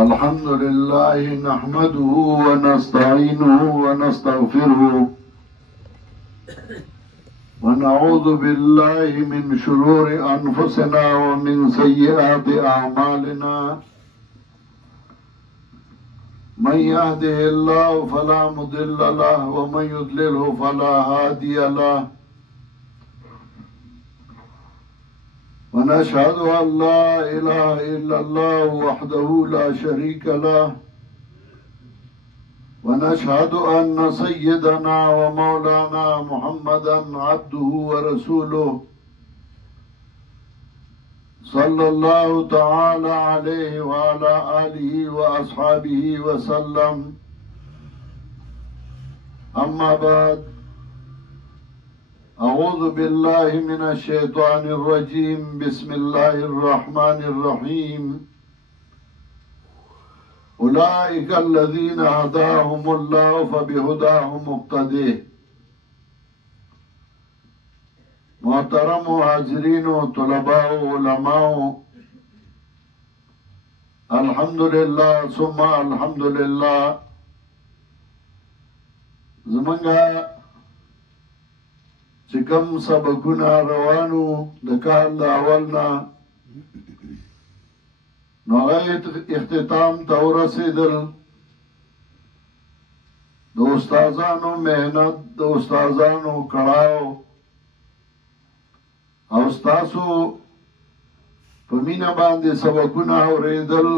الحمد لله نحمده ونستعينه ونستغفره ونعوذ بالله من شرور أنفسنا ومن سيئات أعمالنا من يهده الله فلا مضل له ومن يضلله فلا هادي له ونشهد أن لا إله إلا الله وحده لا شريك له ونشهد أن سيدنا ومولانا محمدا عبده ورسوله صلى الله تعالى عليه وعلى آله وأصحابه وسلم. أما بعد، أعوذ بالله من الشيطان الرجيم. بسم الله الرحمن الرحيم. أولئك الذين هداهم الله فبهداه مقتدي. محترم حاضرین و طلباء و علماء، الحمدللہ ثم الحمدللہ. زمنگا چې کوم سبقونه روانو د کال د اولنا نو هغه اختتام ته ورسېدل. د استادانو مهنت، د استادانو کړاو او ستاسو په مینه باندې سبقونه اورېدل.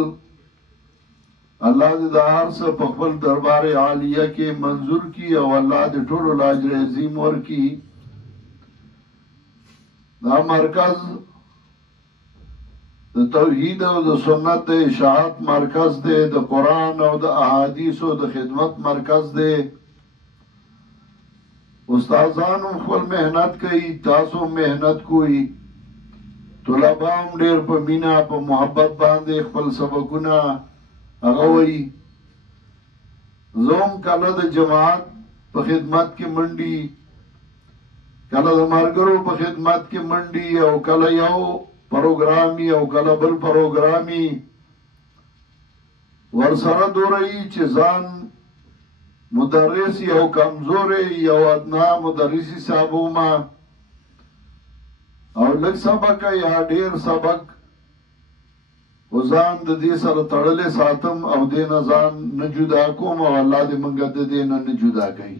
الله دې د هر څه په خپل دربار عالیه کې منظور کړي او الله دې ټولو له اجر عظیم ورکړي. دا مرکز د توحید او د سنت د اشاعت مرکز دی، د قرآن او د احادیثو د خدمت مرکز دی. استادانو خپل محنت کوي، تاسو محنت کوي، طلبا هم ډېر په مینا په محبت باندې خپل سبقونه هغه وایي. زه هم کله د جماعت په خدمت کې منډي، کله د ملګرو په خدمت کې منډي، او کله یو پروګرامي او کله بل پروګرامي ورسره دوري چې ځان مدرس یو کمزوري یو ادنا مدرسي صاحب وما او لږ سبق یا ډېر سبق وځان د دې سره تړلې ساتم او دې نه ځان نه جدا کوم او الله دې موږ د دې نه جدا کوي.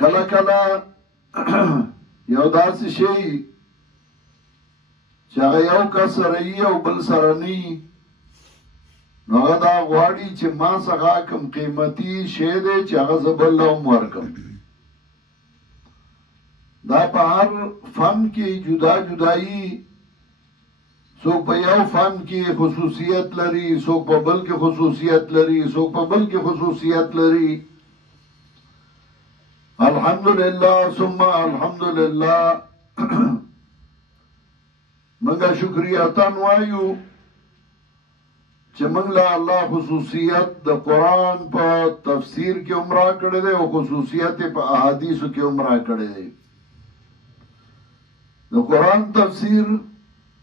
کله کله یو داسې شی چې هغه یو کس سره یي او بل سره نه یي، نو هغه دا غواړي چې ما څخه کوم قیمتي شی دی چې هغه زه بل له هم ورکړم. دا په هر فن کې جدا جدایي، څوک په یو فن کې خصوصیت لري، څوک په بل کې خصوصیت لري، څوک په بل کې خصوصیت لري. الحمدللہ ثم الحمدللہ. منگا شکریتان وایو چې منگ لا اللہ خصوصیت د قرآن پا تفسیر کی عمرہ کردے و خصوصیت پا احادیث کی عمرہ کردے. د قرآن تفسیر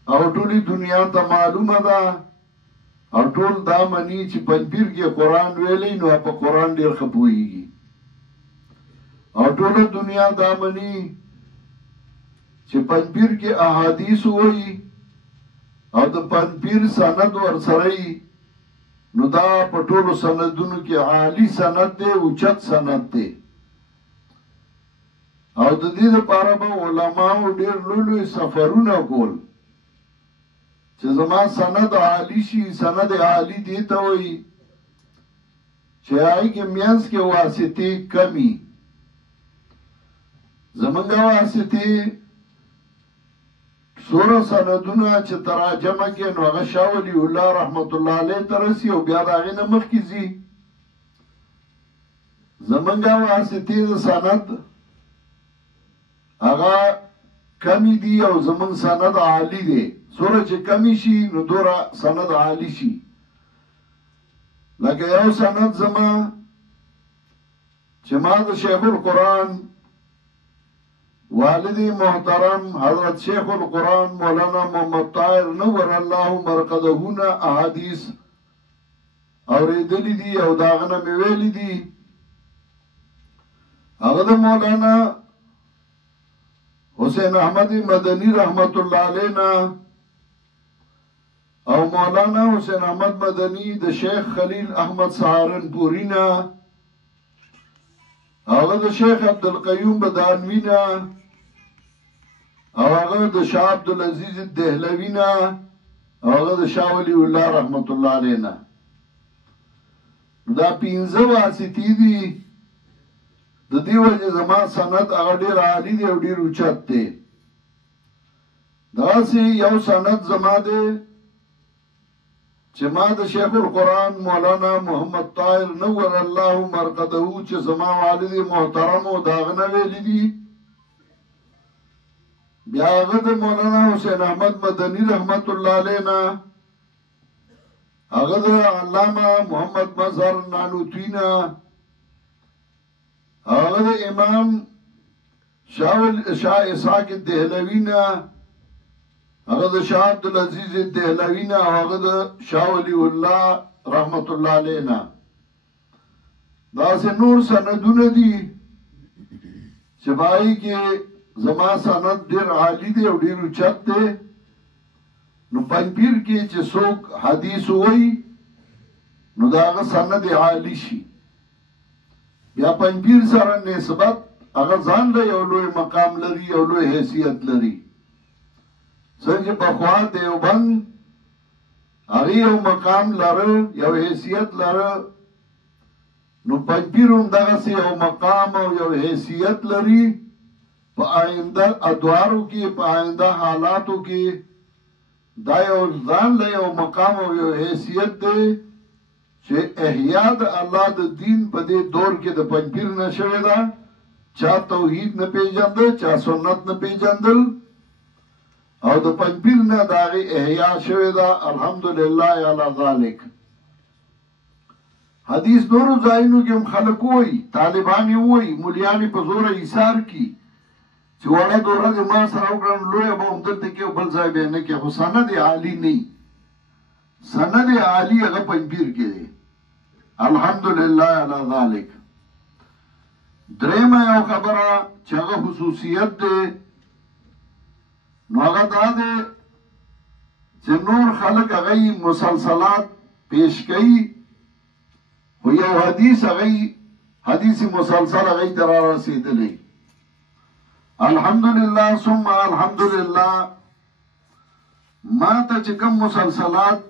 او ټولی دنیا ته معلومه ده او ټول دا مني چې پنځپیر کې قرآن ویلی نو په قرآن ډېر ښه پوهېږي، او ټوله دنیا دا مني چې پنځپیر کې احادیث وایي او د پنځپیر سند ورسره یي، نو دا په ټولو سندونو کې عالی سند دی، اوچت سند دی. او د دې لپاره به علماو ډېر لوی سفرونه کول چې زما سند عالی شي. سند عالی دی ته وایي چې هغې کې منځ کې واسطې کمي. زمونږ واسطې څومره سندونه چې تراجمه کې نو هغه شاه ولی الله رحمت الله علیه ته رسي او بیا د هغې نه مخکې ځي. زمونږ واسطې د سند هغه کمی دی او زمونږ سند عالی دی. څومره چې کمی شي نو دوره سند عالی شي. لکه یو سند زما چې ما د شیخ القرآن والد محترم حضرت شیخ القرآن مولانا محمد طاهر نور الله مرقدهونه احادیث اوریدلی دي او داغنه مې ویلي دي. هغه د مولانا حسین احمد مدنی رحمت الله علینا او مولانا حسین احمد مدنی د شیخ خلیل احمد سهارنپورینا، هغه د شیخ عبدالقیوم بدانوینا، او هغه د شاه عبدالعزیز الدهلوینا، او هغه د شاه ولی الله رحمت الله علینا. دا پینځه واسطې دي. د دې وجه زما سند هغه ډېر عالي دی او ډېر اوچت دی. داسې یو سند زما دی چې ما د شیخ القرآن مولانا محمد طاهر نور الله مرقده چې زما والد محترم او داغه نه ویلي دي. بیا هغه د مولانا حسین احمد مدنی رحمت الله علینا، هغه د علامه محمد مظهر نانوتوینا، هغه د امام شاه اسحاق الدهلوینا، هغه د شاه عبدالعزیز الدهلوینا، هغه د شاه ولی الله رحمت الله علینا. داسې نور سندونه دي چې پای کې زما سند ډېر عالي دی او ډېر اوچت دی. نو پنځپیر کې چې څوک حدیث وایي نو د هغه سند عالي شي. بیا پنځپیر سره نسبت هغه ځان له یو لوی مقام لري، یو لوی حیثیت لري. څنګه پخوا دیوبند هغه یو مقام لره، یو حیثیت لره، نو پنځپیر هم دغسې یو مقام او یو حیثیت لري. په آینده ادوارو کې، په آینده حالاتو کې دا یو ځان له یو مقام او یو حیثیت دی چې احیا د الله د دین په دې دور کې د پنځپیر نه شوې ده. چا توحید نه پیژنده، چا سنت نه پیژندل، او د پنځپیر نه د هغې احیا شوې ده. الحمدلله علی ذلک. حدیث نورو ځایونو کې هم خلک وایي، طالبان یې وایي، مولیان یې په زوره ایثار کي چې وړه دوره د ما سره وکړم لویه به همدلته کې او بل ځای به یې نه کې. خو سند عالي نه وي. سند عالي هغه پنځپیر کې دی. الحمدلله علی ذلک. درېیمه یو خبره چې هغه خصوصیت دی نو هغه دا دی چې نور خلک هغه مسلسلات پیش کوي، خو یو حدیث هغه حدیث مسلسل هغه ته را رسېدلی. الحمدلله ثم الحمدلله. ما ته چې کوم مسلسلات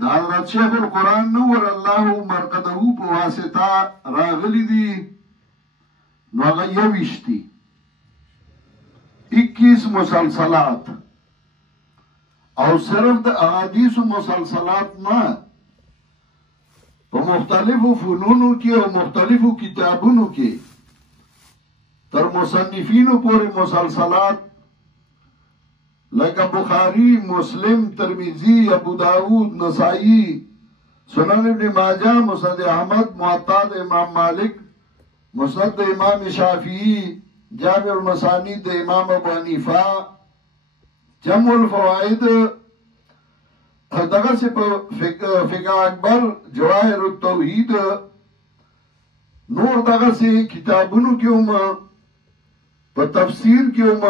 د حضرت شیخ القرآن نور الله مرقده په واسطه راغلي دي نو هغه 21 دي. 21 مسلسلات، او صرف د احادیثو مسلسلات نه، په مختلفو فنونو کې او مختلفو کتابونو کې تر مصنفینو پورې مسلسلات لکه بخاری، مسلم، ترمذی، ابو داود، نسائی، سنن ابن ماجه، مسند احمد، موطا د امام مالک، مسند د امام شافعی، جامع المسانید د امام ابو حنیفه، جمع الفوائد دغسې په فقه اکبر، جواهر التوحید، نور دغسې کتابونو کې هم په تفسیر کې هم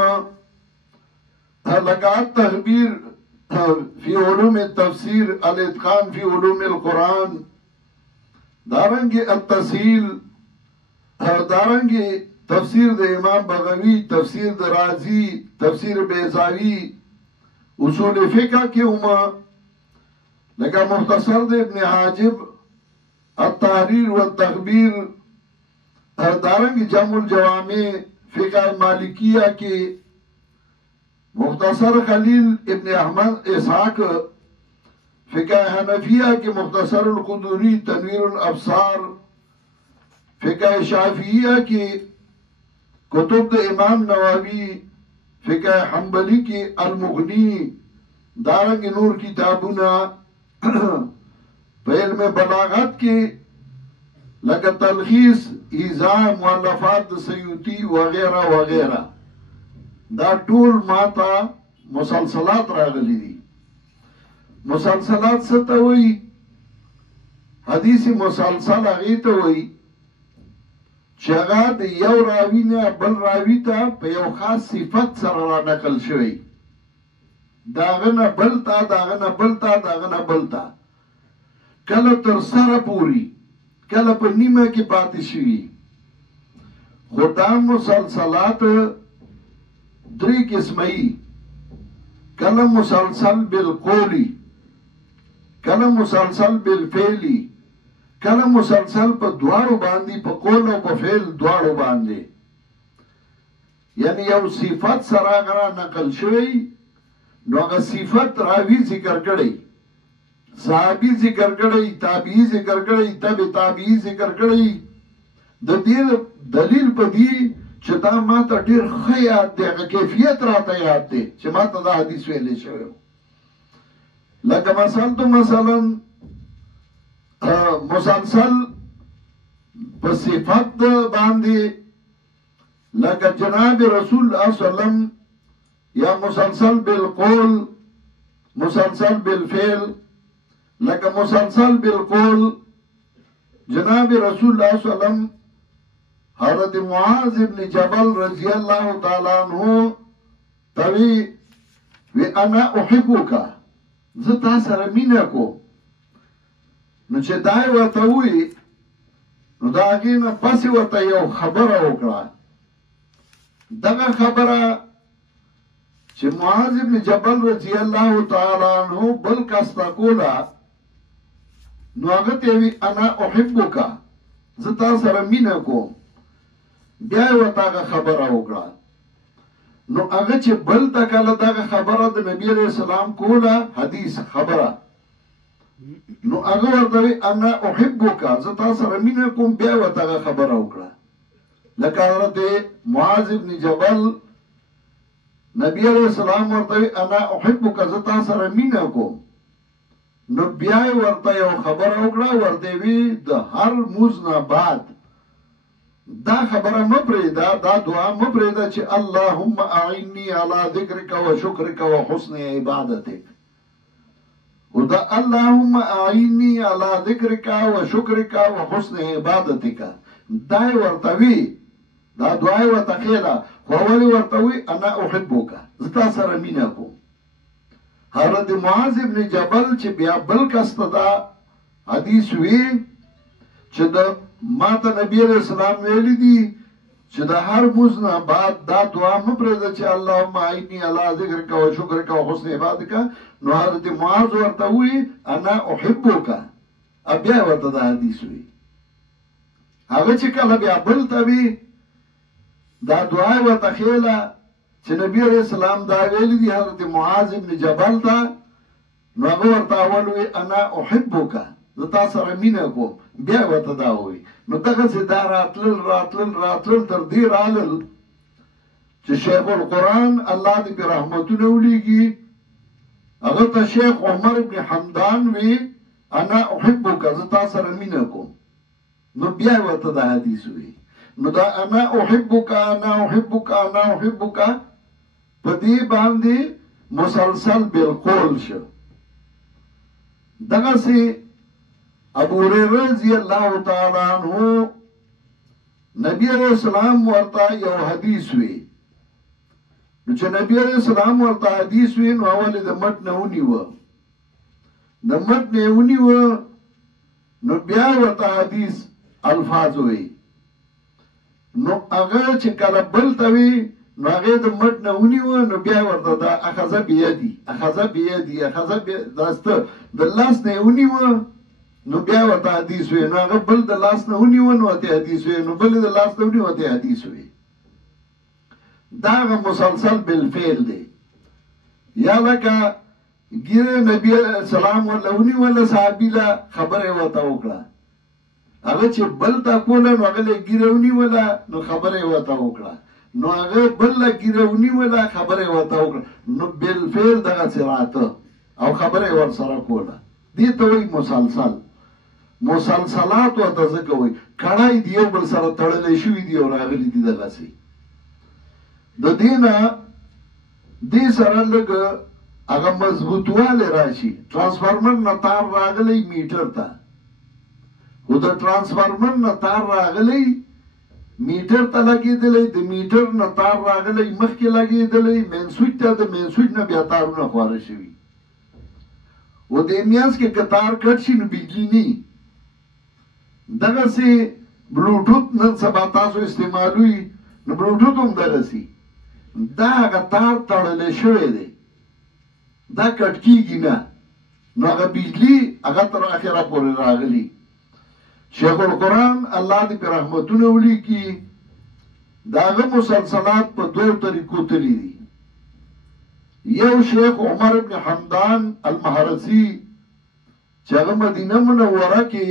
لکه التحبیر فی علوم التفسیر، الاتقان فی علوم القرآن، دارنګې التسهیل، دارنګې تفسیر د امام بغوی، تفسیر د رازی، تفسیر بیضاوی، اصول فقه کې هم لکه مختصر د ابن حاجب، التحریر والتخبیر، دارنګې جمع الجوامع، فقه مالکیه کې مختصر خلیل ابن احمد اسحاق، فقه حنفیه کې مختصر القدوری، تنویر الابصار، فقه شافعیه کې کتب د امام نووي، فقه حنبلی کې المغنی، دارنګې نور کتابونه. په علم بلاغت کې لکه تلخیص ایزاء مؤلفات د سیوطی وغیرہ وغیرہ دا ټول ماته مسلسلات راغلی دي. مسلسلات څه ته وایي؟ حدیث مسلسل هغې ته وایي چې هغه د یو راوي نه بل راوي ته په یو خاص صفت سره را نقل شوی، د هغه نه بل ته، د هغه نه بل ته، د هغه نه بل ته، کله تر سره پوري، کله په نیمه کې پاتې شوي. خو دا مسلسلات درې قسمه یي، کله مسلسل بالقولی، کله مسلسل بالفعلی، کله مسلسل په دواړو باندې، په قول او په فعل دواړو باندې. یعنی یو صفت سره هغه نقل شوی، نو هغه صفت راوي ذکر کړی، صحابي ذکر کړی، تابعي ذکر کړی، تبع تابعي ذکر کړی. د دې دلیل په دی چې دا ما ته ډېر ښه یاد دی، هغه کیفیت راته یاد دی چې ما ته دا حدیث ویلی شوی. لکه مثلا مسلسل په صفت باندې لکه جناب رسول الله صلی الله علیه وسلم، یا مسلسل بالقول، مسلسل بالفعل. لکه مسلسل بالقول جناب رسول الله صلی الله علیه وسلم حضرت معاذ ابن جبل رضی اللہ تعالی عنہ توی وی انا احبوکا، زه تا سره مینه کوم. نو چې دای ورته وی، نو د هغې نه پسې ورته یو خبره وکړه. دغه خبره چې معاذ ابن جبل رضی الله تعالی عنہ بل کس ته کوله، نو هغه ته وی انا احبوکا، زه تا سره مینه کوم. بیا یې ورته هغه خبره وکړه. نو هغه چې بل ته کله دغه خبره د نبي علیه السلام کوله، حدیث خبره، نو هغه ورته وی انا احبوکا، زه تا سره مینه کوم. بیا یې ورته هغه خبره وکړه. لکه حضرت معاذ ابن جبل نبی علیہ السلام ورته وی انا احبک، زه تا سره مینه کوم. نو بیا یې ورته یو خبره وکړه، ورته وی د هر مونځ نه بعد دا خبره مه پرېږده، دا دعا مه پرېږده چې اللهم اعنی علی ذکرک و شکرک و حسن عبادتک. و دا اللهم اعنی علی ذکرک و شکرک و حسن عبادتک دا یې ورته وی، دا دعا یې ورته ښېله، خو اول یې ورته وی انا احبک، زه تا سره مینه کوم. حضرت معاذ ابن جبل چې بیا بل کس ته دا حدیث وی چې د ما ته نبی علیہ السلام ویلی دی چې د هر مونځ نه بعد دا دعا مه پرېږده چې اللهم اعنی علی ذکرک و شکرک و حسن عبادتک. نو حضرت معاذ ورته وی انا احبک، بیا ورته دا حدیث وی. هغه چې کله بیا بل ته وی دا دعا یې ورته ښېله چې نبی علیہ السلام دا ویلی دی حضرت معاذ ابن جبل ته، نو هغه ورته اول وی انا احبک، زه تا سره مینه کوم. بیا ورته دا وی. نو دغسې دا راتلل تر دې رالل چې شیخ القرآن الله دې پرې رحمتونه ولیږي، هغه ته شیخ عمر ابن حمدان وی انا احبک، زه تا سره مینه کوم. نو بیا ورته دا حدیث وی. نو دا انا احبک انا احبک انا احبک په دې باندې مسلسل بالقول شو. دغسې ابو هريره رضی الله تعالی عنہ نبی علیہ السلام ورته یو حدیث وی. نو چې نبی علیہ السلام ورته حدیث وی، نو اول د مټ نه ونیوه، د مټ نه ونیوه، نو بیا ورته حدیث الفاظ وی. نو هغه چې کله بل ته وی، نو هغه د مټ نه ونیوه، نو بیا ورته دا اخذ بیدی، اخذ بیدی، اخذ داسته د لاس نه ونیوه، نو بیا ورته حدیث وی. نو هغه بل د لاس نه ونیوه، نو ورته حدیث وی، نو بل د لاس نه ونیوه، ورته حدیث وی. دا هغه مسلسل بالفعل دی. یا لکه ګیره نبی علیہ السلام ورله ونیوله، صحابي له خبره ورته وکړه، هغه چې بل ته کوله، نو هغه له ګیره ونیوله، نو خبره ورته وکړه، نو هغه بل له ګیره ونیوله، خبره ورته وکړه. نو بالفعل دغسې راته او خبره ورسره کوله، دې ته وایي مسلسل. مسلسلات ورته ځکه وایي کړای دی یو بل سره تړلی شوي دي او راغلي دي دغسې د دې نه دې سره لږ هغه مضبوطوالی راشي ټرانسفارمر نه تار راغلی میټر ته خو د ټرانسفارمر نه تار راغلی میټر ته لګېدلی د میټر نه تار راغلی مخکې لګېدلی مین سویچ ته د مین سویچ نه بیا تارونه خواره شوي و دې میانځ کې که تار کټ شي نو بجلي نه دغسې بلوټوت نن سبا تاسو استعمالوي نو بلوټوت هم دغسې دا هغه تار تړلی شوی دی دا کټ کېږي نه نو هغه بجلي هغه تر اخره پورې راغلي شیخ القرآن الله دې په رحمتونه ولیکي د هغه مسلسلات په دوو طریقو تللي دي یو شیخ عمر بن حمدان المحرسي چې هغه مدینه منوره کې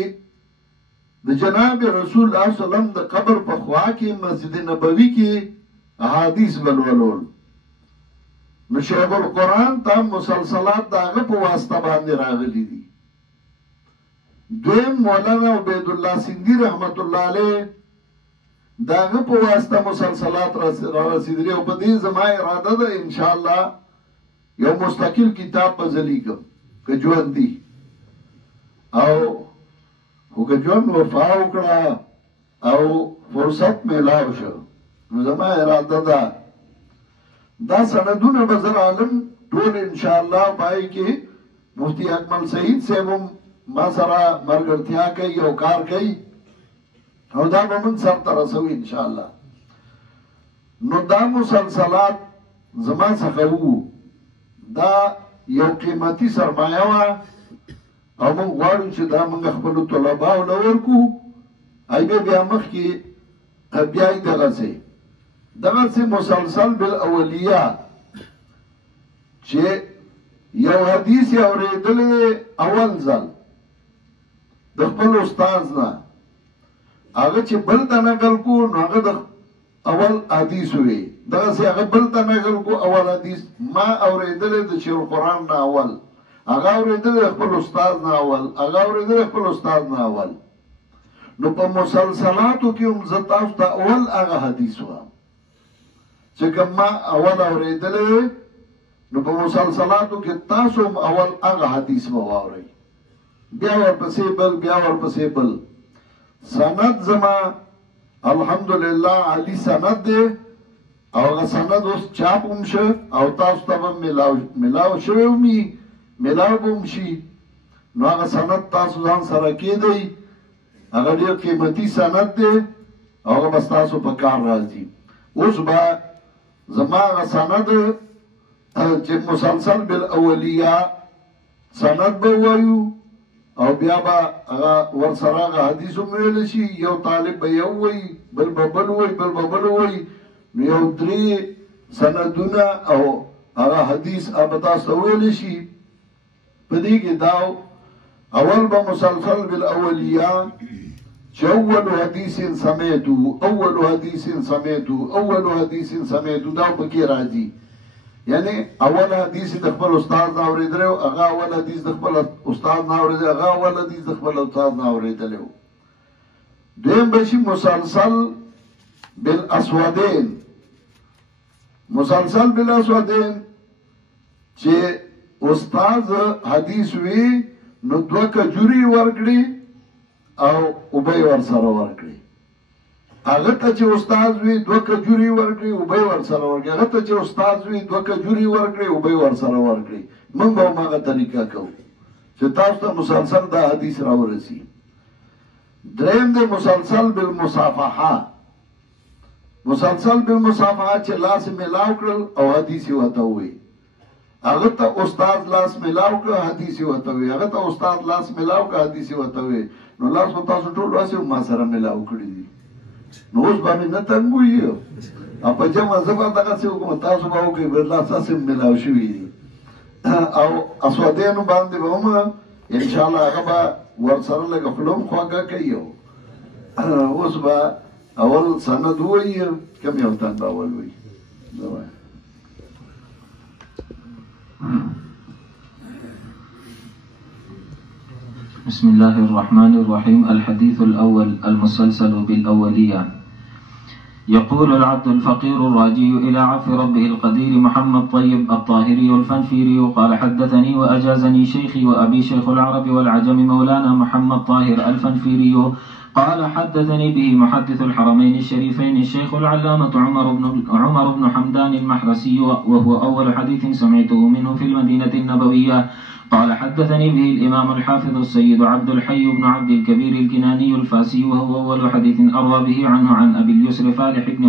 د جناب رسول الله صلی الله علیه وسلم د قبر په خوا کې مسجد نبوي کې احادیث بلولول نو شیخ القرآن ته مسلسلات د هغه په واسطه باندې راغلي دي دویم مولانا عبید الله سندی رحمت الله علیه د هغه په واسطه مسلسلات را رسیدلي او په دې زما اراده ده انشاءالله یو مستقل کتاب به زه لیکم که ژوند دي او خو که ژوند وفا وکړه او فرصت میلاو شو نو زما اراده ده دا سندونه به زه رالم ټول انشاءالله پای کې مفتی اکمل سعید صاحب هم ما سره ملګرتیا کوي او کار کوي او دا به موږ سرته رسوي انشاءالله نو دا مسلسلات زما څخه وو دا یو قیمتي سرمایه وه او موږ غواړو چې دا موږ خپلو طلباو له ورکړو ای بیا مخکې بیا یې دغسې مسلسل بالاولیه چې یو حدیث یې اورېدلی اول ځل د خپل استاذ نه هغه چې بل ته نقل کو نو هغه د اول حدیث وی دغسې هغه بل ته نقل کو اول حدیث ما اورېدلی د شیخ القرآن نه اول هغه اورېدلی د خپل استاذ نه اول هغه اورېدلی د خپل استاذ نه اول نو په مسلسلاتو کې هم زه تاسو ته اول هغه حدیث وایم چې کوم ما اول اورېدلی نو په مسلسلاتو کې تاسو هم اول هغه حدیث به واورئ بیا ورپسې بل بیا ورپسې بل سند زما الحمدلله عالی سند دی او هغه سند اوس چاپ هم شه او تاسو ته به میلاو شوی ومي میلاو به هم شي نو هغه سند تاسو ځان سره کېدی هغه ډېر قیمتي سند دی او هغه به ستاسو په کار راځي اوس به زما هغه سند چې مسلسل بالاولیه سند به ووایو او بیا به هغه ورسره هغه حدیث هم ویلی شي یو طالب به یو وایي بل به بل وایي بل به بل وایي نو یو درې سندونه او هغه حدیث به تاسو ته ویلی شي په دې کې دا اول به مسلسل بالاولیه چې اول حدیث سمعتو اول حدیث سمعتو اول حدیث سمعتو دا پکې راځي یعنی اول حدیث د خپل استاد نه اورېدلی و هغه اول حدیث د خپل استاد نه اورېدلی هغه اول حدیث د خپل استاد نه اورېدلی و دویم به شي مسلسل بالاسودین مسلسل بالاسودین چې استاد حدیث وی نو دوه کجوري ورکړي او اوبه ورسره ورکړي هغه ته چې استاد وی دوه کجوري ورکړي اوبه ورسره ورکړي هغه ته چې استاد وی دوه کجوري ورکړي اوبه ورسره ورکړي موږ به هماغه طریقه کوو چې تاسو ته مسلسل دا حدیث راورسي دریم دی مسلسل بالمصافحه مسلسل بالمصافحه چې لاس میلاو کړل او حدیث یې ورته ووایي هغه ته استاد لاس میلاو کړ حدیث یې ورته ووایي هغه ته استاد لاس میلاو کړ حدیث یې ورته ووایي نو لاس خو تاسو ټول واسې ما سره میلاو کړي دي نو اوس به مې نه تنګ وي او په جمع زه به دغسې وکړم تاسو به وکړئ بل لاس هسې میلاو شوي دي او اسودینو باندې به هم انشاءالله هغه به ورسره لږه خوله هم خواږه کوي اوس به اول سند ووایي کم یو تن به اول وایي زه وایم بسم الله الرحمن الرحيم. الحديث الأول المسلسل بالأولية. يقول العبد الفقير الراجي إلى عفو ربه القدير محمد طيب الطاهري الفنفيري قال حدثني وأجازني شيخي وأبي شيخ العرب والعجم مولانا محمد طاهر الفنفيري قال حدثني به محدث الحرمين الشريفين الشيخ العلامة عمر بن حمدان المحرسي وهو أول حديث سمعته منه في المدينة النبوية. قال حدثني به الإمام الحافظ السيد عبد الحي بن عبد الكبير الكناني الفاسي وهو أول حديث أروى به عنه عن أبي اليسر فالح بن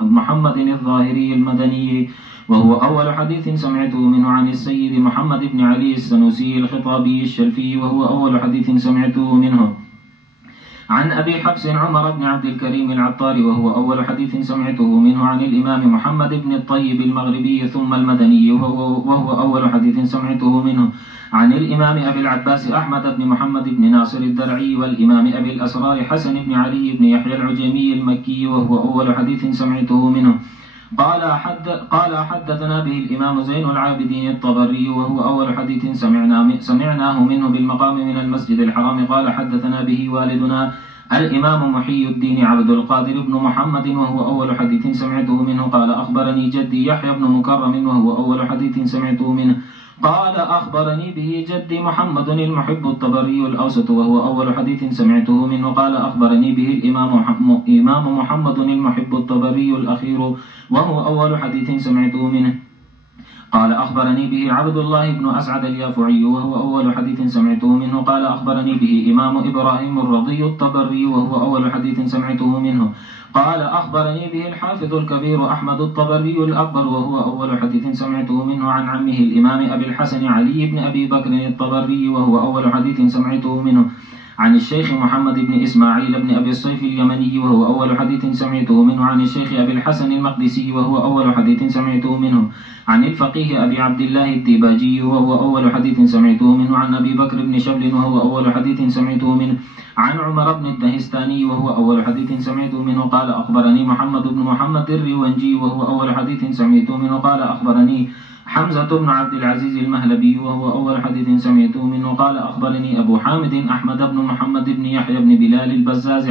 محمد الظاهري المدني وهو أول حديث سمعته منه عن السيد محمد بن علي السنوسي الخطابي الشلفي وهو أول حديث سمعته منه عن أبي حفص عمر بن عبد الكريم العطار وهو أول حديث سمعته منه عن الإمام محمد بن الطيب المغربي ثم المدني وهو أول حديث سمعته منه عن الإمام أبي العباس أحمد بن محمد بن ناصر الدرعي والإمام أبي الأسرار حسن بن علي بن يحيى العجيمي المكي وهو أول حديث سمعته منه. قال حدثنا به الإمام زين العابدين الطبري وهو أول حديث سمعناه منه بالمقام من المسجد الحرام. قال حدثنا به والدنا الإمام محي الدين عبد القادر بن محمد وهو أول حديث سمعته منه. قال أخبرني جدي يحيى بن مكرم وهو أول حديث سمعته منه. قال أخبرني به جدي محمد المحب الطبري الأوسط وهو أول حديث سمعته منه. قال أخبرني به الإمام محمد المحب الطبري الأخير وهو أول حديث سمعته منه. قال أخبرني به عبد الله بن أسعد اليافعي وهو أول حديث سمعته منه. قال أخبرني به إمام إبراهيم الرضي الطبري وهو أول حديث سمعته منه. قال أخبرني به الحافظ الكبير أحمد الطبري الأكبر وهو أول حديث سمعته منه عن عمه الإمام أبي الحسن علي بن أبي بكر الطبري وهو أول حديث سمعته منه عن الشيخ محمد بن إسماعيل بن أبي الصيف اليمني وهو أول حديث سمعته منه عن الشيخ أبي الحسن المقدسي وهو أول حديث سمعته منه عن الفقيه أبي عبد الله الديباجي وهو أول حديث سمعته منه عن أبي بكر بن شبل وهو أول حديث سمعته منه عن عمر بن الدهستاني وهو أول حديث سمعته منه. قال أخبرني محمد بن محمد الريونجي وهو أول حديث سمعته منه. قال أخبرني حمزة بن عبد العزيز المهلبي وهو أول حديث سمعته منه. قال أخبرني أبو حامد أحمد بن محمد بن يحيى بن بلال البزاز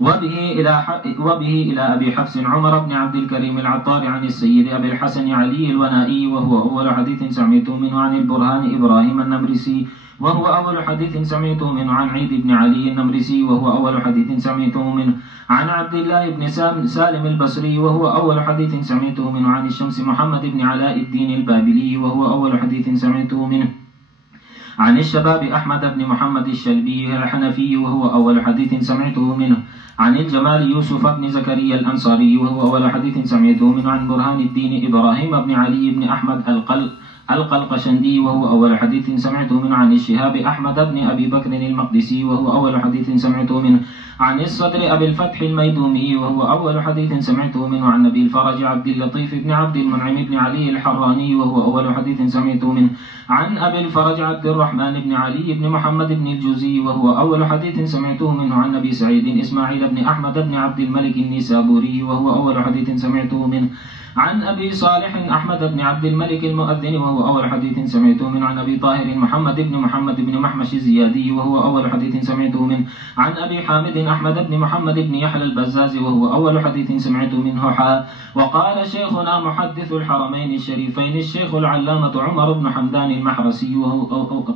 وبه إلى أبي حفص عمر بن عبد الكريم العطار عن السيد أبي الحسن علي الونائي وهو أول حديث سمعته منه عن البرهان إبراهيم النمرسي وهو أول حديث سمعته منه عن عيد بن علي النمرسي وهو أول حديث سمعته منه عن عبد الله بن سالم البصري وهو أول حديث سمعته منه عن الشمس محمد بن علاء الدين البابلي وهو أول حديث سمعته منه عن الشباب أحمد بن محمد الشلبي الحنفي وهو أول حديث سمعته منه عن الجمال يوسف بن زكريا الأنصاري وهو أول حديث سمعته منه عن برهان الدين إبراهيم بن علي بن أحمد القلقشندي وهو أول حديث سمعته منه عن الشهاب أحمد بن أبي بكر المقدسي وهو أول حديث سمعته منه عن الصدر أبي الفتح الميدومي وهو أول حديث سمعته منه عن أبي الفرج عبد اللطيف بن عبد المنعم بن علي الحراني وهو أول حديث سمعته منه عن أبي الفرج عبد الرحمن بن علي بن محمد بن الجوزي وهو أول حديث سمعته منه عن أبي سعيد إسماعيل بن أحمد بن عبد الملك النسابوري وهو أول حديث سمعته منه عن أبي صالح أحمد بن عبد الملك المؤذن وهو أول حديث سمعته منه عن أبي طاهر محمد بن محمش الزيادي وهو أول حديث سمعته منه عن أبي حامد أحمد بن محمد بن يحيى البزاز وهو أول حديث سمعته منه وقال شيخنا محدث الحرمين الشريفين الشيخ العلامة عمر بن حمدان المحرسي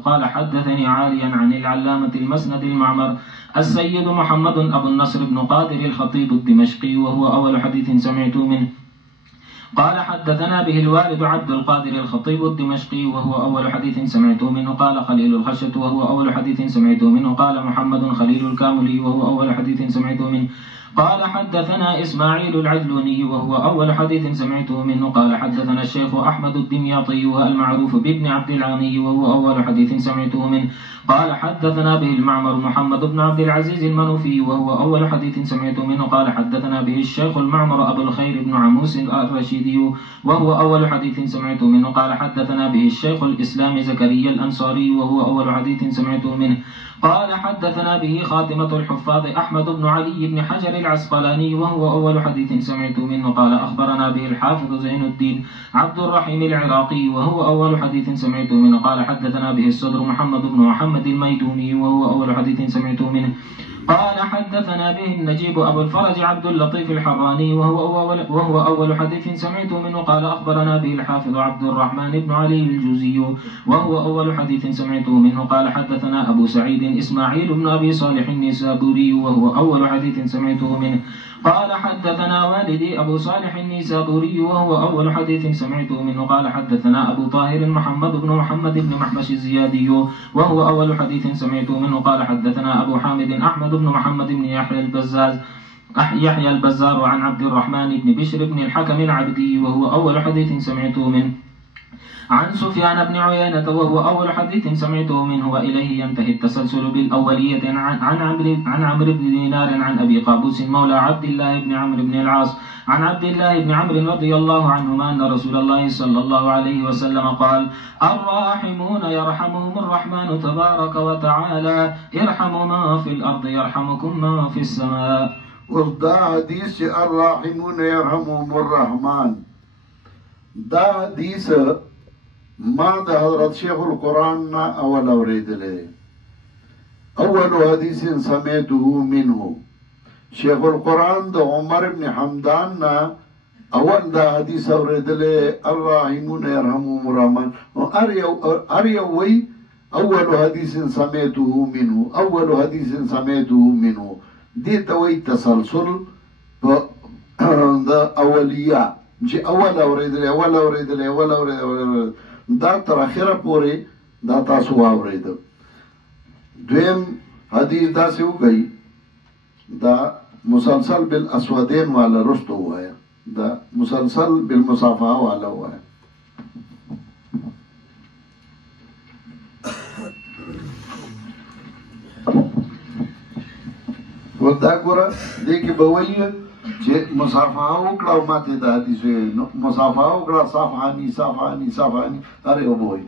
قال حدثني عاليا عن العلامة المسند المعمر السيد محمد أبو النصر بن قادر الخطيب الدمشقي وهو أول حديث سمعته منه قال حدثنا به الوالد عبد القادر الخطيب الدمشقي وهو أول حديث سمعته منه قال خليل الخشة وهو أول حديث سمعته منه قال محمد خليل الكاملي وهو أول حديث سمعته منه قال حدثنا إسماعيل العجلوني وهو أول حديث سمعته منه قال حدثنا الشيخ أحمد الدمياطي المعروف بابن عبد العاني وهو أول حديث سمعته منه قال حدثنا به المعمر محمد بن عبد العزيز المنوفي وهو أول حديث سمعته منه قال حدثنا به الشيخ المعمر أبو الخير بن عموس الرشيدي وهو أول حديث سمعته منه قال حدثنا به الشيخ الإسلام زكريا الأنصاري وهو أول حديث سمعته منه قال حدثنا به خاتمة الحفاظ أحمد بن علي بن حجر العسقلاني وهو أول حديث سمعت منه قال أخبرنا به الحافظ زين الدين عبد الرحيم العراقي وهو أول حديث سمعت منه قال حدثنا به الصدر محمد بن محمد الميدوني وهو أول حديث سمعت منه قال حدثنا به النجيب أبو الفرج عبد اللطيف الحراني وهو أول حديث سمعت منه قال أخبرنا به الحافظ عبد الرحمن بن علي الجوزي وهو أول حديث سمعته منه قال حدثنا أبو سعيد إسماعيل بن أبي صالح النسابوري وهو أول حديث سمعته منه قال حدثنا والدي أبو صالح النسابوري وهو أول حديث سمعته منه قال حدثنا أبو طاهر محمد بن محمد بن محبش الزيادي وهو أول حديث سمعته منه قال حدثنا أبو حامد أحمد بن محمد بن يحيى البزار عن عبد الرحمن بن بشر بن الحكم العبدي وهو أول حديث سمعته منه عن سفيان بن عيينة وهو أول حديث سمعته منه وإليه ينتهي التسلسل بالأولية عن عمرو بن دينار عن أبي قابوس مولى عبد الله بن عمرو بن العاص عن عبد الله بن عمرو رضي الله عنهما أن رسول الله صلى الله عليه وسلم قال الراحمون يرحمهم الرحمن تبارك وتعالى ارحموا ما في الأرض يرحمكم ما في السماء. ودا حديث الراحمون يرحمهم الرحمن دا حديث ما دا حضرت شيخ القرآن اول اوریدلے اول حدیث سمعته منه شیخ القرآن دا عمر بن حمدان نا اول دا حدیث اوریدلے الراحمون يرحمهم الرحمن اریوی اول حدیث سمعته منه اول حدیث سمعته منه دیتا وی تسلسل دا اولیاء چې اول اوریدلې دا تر اخره پورې دا تاسو واورېدل. دویم حدیث داسې وکړئ دا مسلسل بالاسودین والا رستو وایا دا مسلسل بالمصافحه والا وایا. ودا ګوره دې کې به وایي چې مصافحه وکړه او ماته د حدیث مصافحه وکړه صافحاني اره وبوي.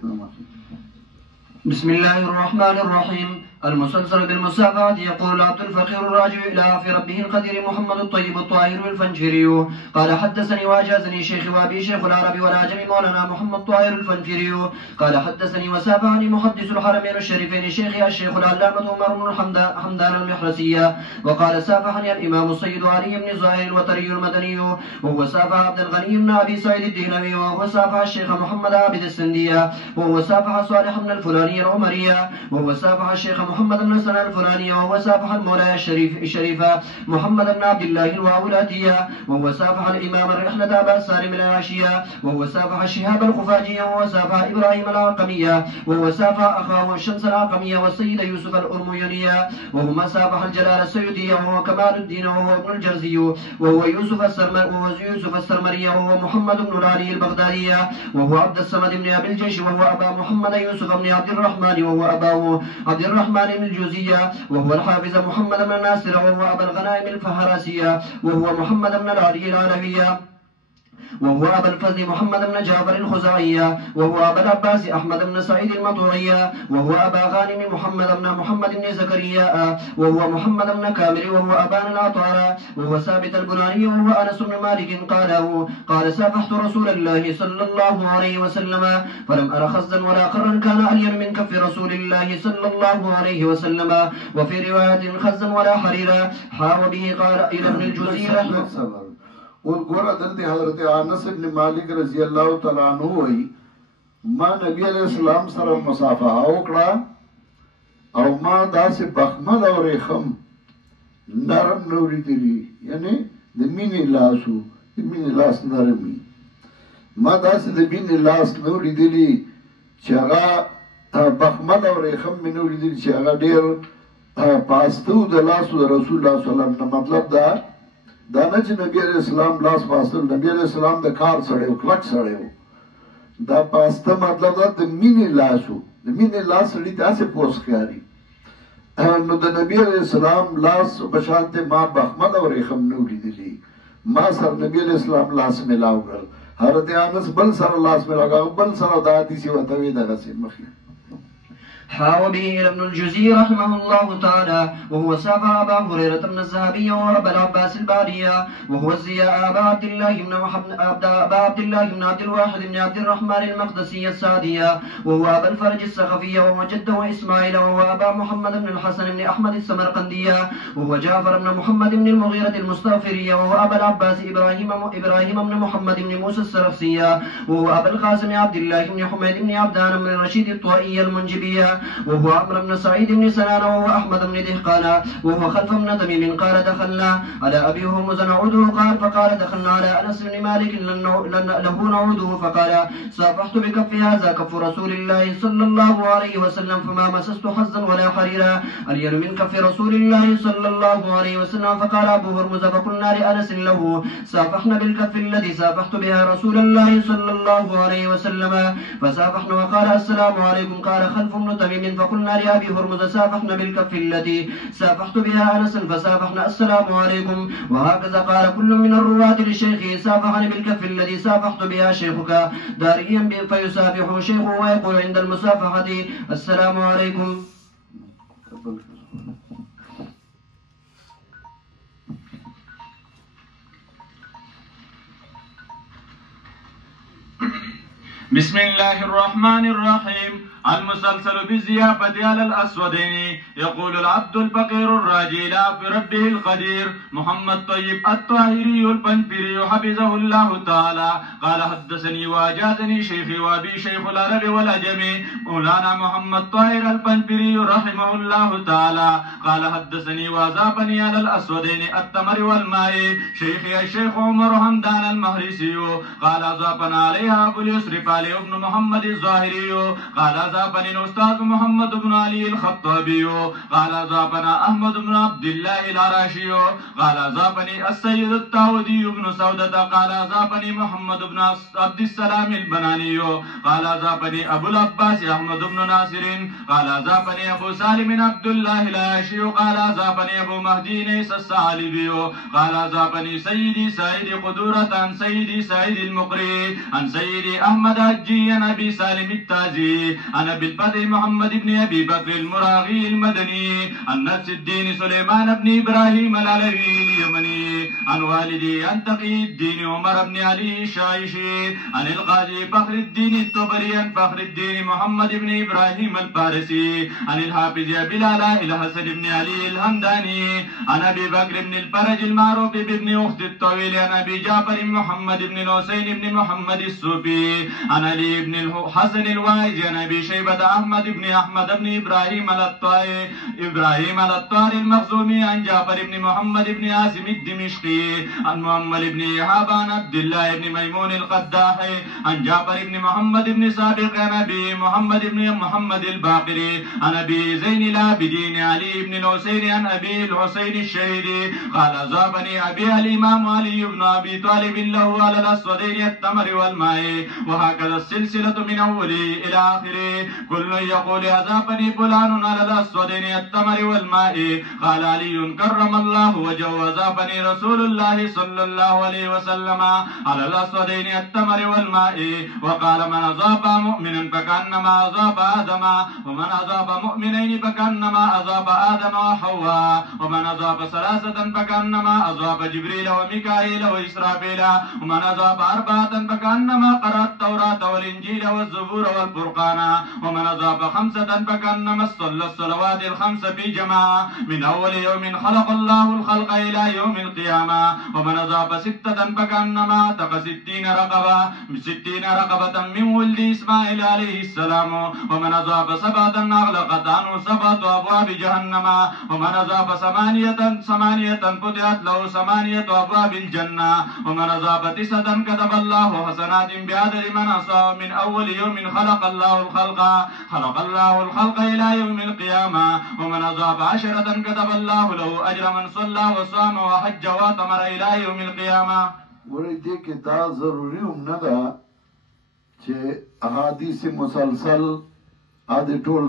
بسم الله الرحمن الرحيم. المسلسل بالمسافات يقول عبد الفقير الراجع إلى في ربه القدير محمد الطيب الطاهر الفنجري قال حدثني وأجازني شيخ وأبي شيخ العرب والعجم مولانا محمد طاهر الفنجري قال حدثني وسافعني محدث الحرمين الشريفين شيخي الشيخ العلامة عمر بن حمدان المحرسية وقال سافحني الإمام السيد علي بن زاهر الوتري المدني وهو سافح عبد الغني بن أبي سعيد الدهلوي وهو سافح الشيخ محمد عابد السندية وهو سافح صالح بن الفلاني العمرية وهو سافح الشيخ محمد بن سنة الفلاني وهو سافح المولاي الشريفة محمد بن عبد الله الواولاتية وهو سافح الإمام الرحلة أبا سالم العاشية وهو سافح الشهاب الخفاجية وهو سافح إبراهيم العقمية وهو سافح أخاه الشمس العقمية والسيد يوسف الأرميونية وهما سافح الجلال السيدية وهو كمال الدين وهو ابن الجرزي وهو يوسف السرمرية وهو محمد بن العلي البغدادية وهو عبد الصمد بن أبي الجيش وهو أبا محمد يوسف بن عبد الرحمن وهو أباه عبد الرحمن بن الجوزية وهو الحافظ محمد بن ناصر وهو أبا الغنائم الفهراسية وهو محمد بن العلي العلوية وهو أبا الفضل محمد بن جعفر الخزاعية وهو أبا العباس أحمد بن سعيد المطوعية وهو أبا غانم محمد بن زكريا وهو محمد بن كامل وهو أبان العطار وهو ثابت البناني وهو أنس بن مالك قال سافحت رسول الله صلى الله عليه وسلم فلم أر خزا ولا قرا كان ألين من كف رسول الله صلى الله عليه وسلم وفي رواية خزا ولا حريرا حاو به قال إلى ابن الجوزي وګوره دلته حضرت انس ابن مالک رضی الله تعالی عنہ وایي ما نبی علیہ السلام سره مصافحه وکړه او ما داسې بخمل او ریخم نرم نو لیدلی یعنی د مینې لاسو د مینې لاس نرمي ما داسې د مینې لاس نو لیدلی چې هغه بخمل او ریخم مې نو لیدلی چې هغه ډېر پاستو د لاسو د رسول الله صلی الله علیه وسلم مطلب دا نه چې نبی علیہ السلام لاس پاستل نبی علیہ السلام د کار سړی و کلک سړی و دا پاسته مطلب دا د مینې لاسو د مینې لاس سړي داسې پوس ښکاري نو د نبی علیہ السلام لاس په شانتې ما بخمل او ریخم نه لیدلی ما سره نبی علیہ السلام لاس میلاو کړل حضرت انس بل سره لاس میلاو کړل بل سره دا حدیث ورته وی دغسې مخکې وبه إلى ابن الجزي رحمه الله تعالى وهو سافر أبا هريرة بن الزهبي وأبا العباس البارية وهو الزياء أبا عبد الله بن عبد الواحد بن عبد الرحمن المقدسي السعدية وهو أبا الفرج السخفية وهو جده إسماعيل وهو أبا محمد بن الحسن بن أحمد السمرقندية وهو جعفر بن محمد بن المغيرة المستغفرية وهو أبا العباس إبراهيم بن محمد بن موسى السرخسية وهو أبا القاسم عبد الله بن حميد بن عبدان بن الرشيد الطائية المنجبية وهو عمرو بن سعيد بن سنان وهو أحمد بن دهقان وهو خلف بن تميم قال دخلنا على أبي هرمز نعوده قال فقال دخلنا على أنس بن مالك له نعوده فقال صافحت بكف هذا كف رسول الله صلى الله عليه وسلم فما مسست حزا ولا حريرا ألين من كف رسول الله صلى الله عليه وسلم فقال أبو هرمز فقلنا لأنس له صافحنا بالكف الذي صافحت بها رسول الله صلى الله عليه وسلم فصافحنا وقال السلام عليكم قال خلف بن تميم فقلنا لأبي هرمز صافحنا بالكف التي صافحت بها أنس فصافحنا السلام عليكم وهكذا قال كل من الرواة لشيخه صافحني بالكف الذي صافحت بها شيخك داريا فيصافحه شيخه ويقول عند المصافحة السلام عليكم. بسم الله الرحمن الرحيم. المسلسل بالزيافة على الأسودين. يقول العبد الفقير الراجي إلى ربه القدير محمد طيب الطاهري البنفري حفظه الله تعالى قال حدثني وأجازني شيخي وأبي شيخ العرب والعجم مولانا محمد طاهر البنفري رحمه الله تعالى قال حدثني وأذابني على الأسودين التمر والماء شيخي الشيخ عمر حمدان المهرسي قال أذابنا عليها أبو اليسر فالي بن محمد الظاهري قال أذابني الأستاذ محمد بن علي الخطابي قال أذابنا أحمد بن عبد الله العراشي قال أذابني السيد التاودي بن سودة قال أذابني محمد بن عبد السلام البناني قال أذابني أبو العباس أحمد بن ناصر قال أذابني أبو سالم عبد الله العاشي قال أذابني أبو مهدي نيس الثعلبي قال أذابني سيدي سعيد قدورة عن سيدي سعيد المقري عن سيدي أحمد حجي عن أبي سالم التازي عن أبي الفتح محمد بن أبي بكر المراغي المدني عن نفس الدين سليمان بن إبراهيم العلوي اليمني عن والدي عن تقي الدين عمر بن علي الشايشي عن القاضي فخر الدين الطبري عن فخر الدين محمد بن إبراهيم الفارسي عن الحافظ أبي العلاء الحسن بن علي الهمداني عن أبي بكر بن الفرج المعروف بابن أخت الطويل عن أبي جعفر محمد بن الحسين بن محمد الصوفي عن علي بن الحسن الواعج عن أبي شيبة أحمد بن أحمد بن إبراهيم الطائي المخزومي عن جعفر بن محمد بن عاصم الدمشقي عن محمد بن إيهاب عن عبد الله بن ميمون القداحي عن جعفر بن محمد بن سابق عن أبي محمد بن محمد الباقري عن أبي زين العابدين علي بن الحسين عن أبي الحسين الشهيد قال زابني أبي الإمام علي بن أبي طالب له على الأسودين التمر والماء وهكذا السلسلة من أوله إلى آخره كل يقول أذابني فلان على الأسودين التمر والماء قال علي كرم الله وجهه أذابني رسول الله صلى الله عليه وسلم على الأسودين التمر والماء وقال من أذاب مؤمنا فكأنما أذاب آدم ومن أذاب مؤمنين فكأنما أذاب آدم وحواء ومن أذاب ثلاثة فكأنما أذاب جبريل وميكائيل وإسرافيل ومن أذاب أربعة فكأنما قرأ التوراة والإنجيل والزبور والفرقان ومن أذاب خمسة فكأنما صلى الصلوات الخمس في جماعة من أول يوم خلق الله الخلق إلى يوم القيامة ومن أذاب ستة فكأنما اعتق 60 رقبة من ولد إسماعيل عليه السلام ومن أذاب سبعة أغلقت عنه 7 أبواب جهنم ومن أذاب ثمانية فتحت له 8 أبواب الجنة ومن أذاب 9 كتب الله حسنات بعدد من أصاب من أول يوم خلق الله الخلق إلى يوم القيامة ومن أذاب 10 كتب الله له أجر من صلى وصام وحج واتمر إلى يوم القيامة. ورده کې دا ضروري هم نه ده چې احادیث مسلسل اده ټول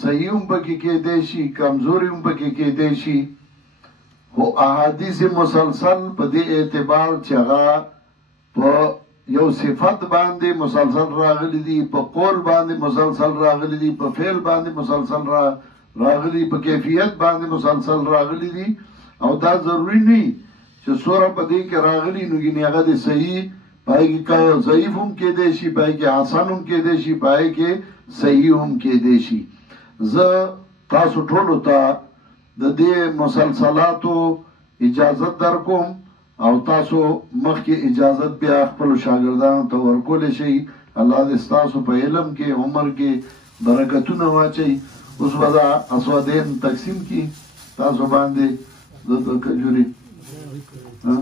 صحیح هم پکې کېدای شي کمزوري هم پکې کېدای شي خو احادیث مسلسل په دې اعتبار چې هغه په یو صفت باندې مسلسل راغلی دي، په قول باندې مسلسل راغلی دي، په فعل باندې مسلسل راغلی، په کیفیت باندې مسلسل راغلی دي. او دا ضروری نه چې سوره په دې کې راغلی نو ګینه هغه د صحیح پای کې ضعیف هم کې دی شي، پای کې حسن هم کې دی شي، پای کې صحیح هم کې دی شي. زه تاسو ټولو ته د دې مسلسلاتو اجازت درکوم او تاسو مخکې اجازت بیا خپل شاګردانو ته ورکول شي. الله دې تاسو په علم کې عمر کې برکتونه واچي. اوس ودا اسودین تقسیم کی تاسو باندې د کجوري ها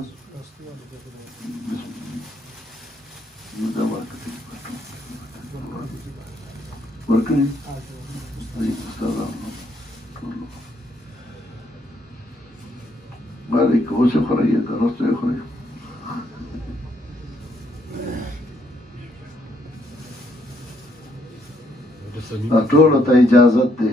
ورکړي باندې کوڅه خورایه کارسته خورایه ټول ته اجازه ده.